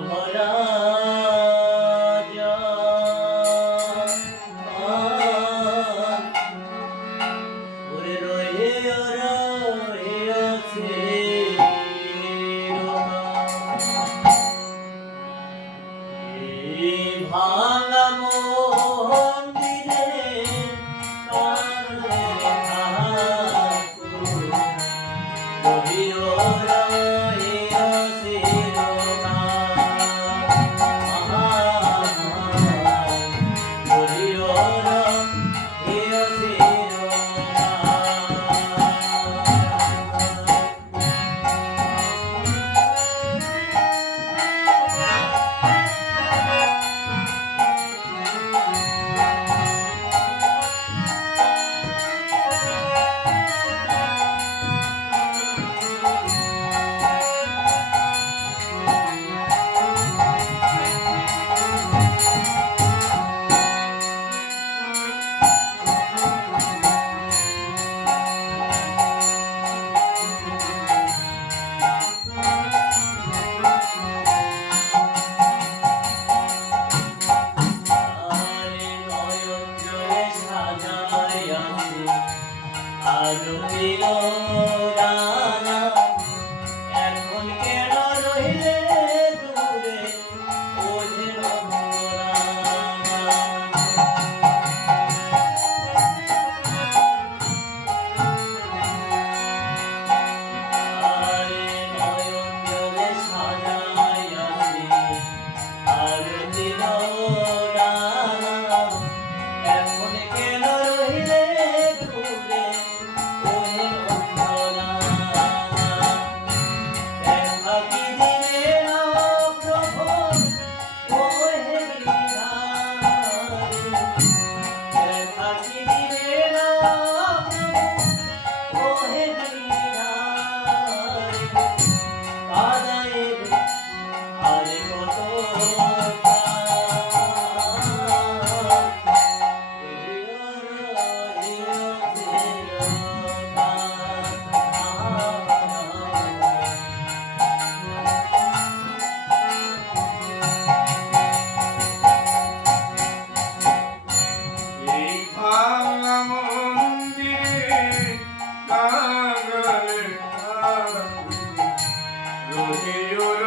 আমরা Pagumilong യോഗിയൊരു